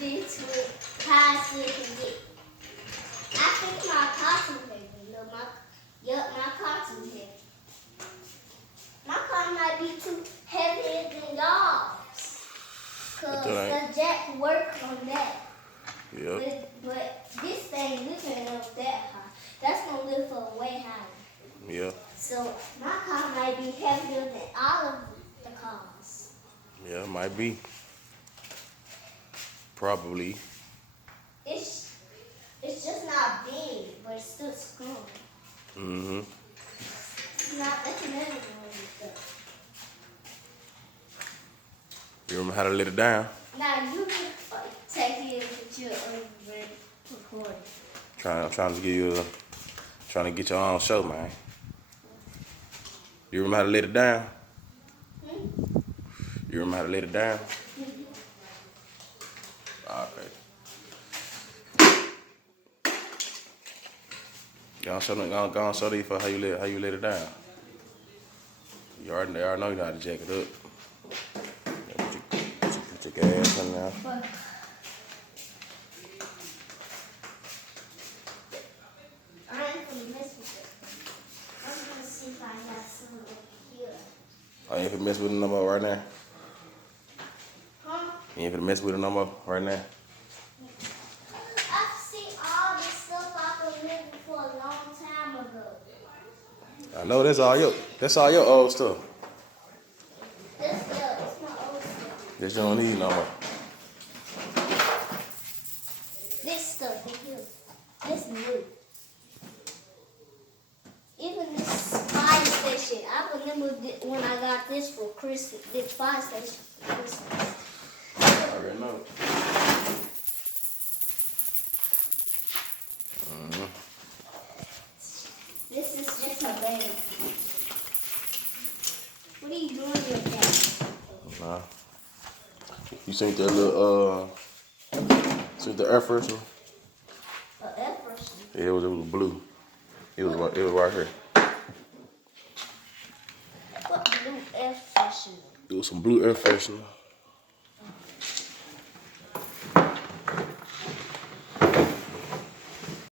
fits with high as it can get. I think my cotton heavy. No, my cotton heavy. My car might be too heavier than y'all's. Cause Jack worked on that. Yep. But this thing lifting up that high. That's gonna lift up way higher. Yeah. So my car might be heavier than all of the cars. Yeah, might be. Probably. It's just not big, but it's still strong. Mm-hmm. It's not that's another one stuff. You remember how to let it down? Now you can take it with your recording. I'm trying to get your own show, man. You remember how to let it down? You remember how to let it down? Okay. Go on, show these for how you let it down. They already know you know how to jack it up. Put your gas in there. I ain't gonna mess with it. I'm gonna see if I got some over here. Oh, you ain't finna mess with it no more right now? Huh? You ain't finna mess with it no more right now? I've seen all this stuff I've been living for a long time ago. I know that's all your old stuff. It's my old stuff. That you don't need no more. This stuff in here. This new. Even this fire station. I remember when I got this for Christmas. This fire station for Christmas. I already know. This is just a bag. What are you doing with that? Nah. You seen that little seen the air freshener? Air freshener. Yeah, it was blue. It was right here. What blue air freshener? It was some blue air freshener.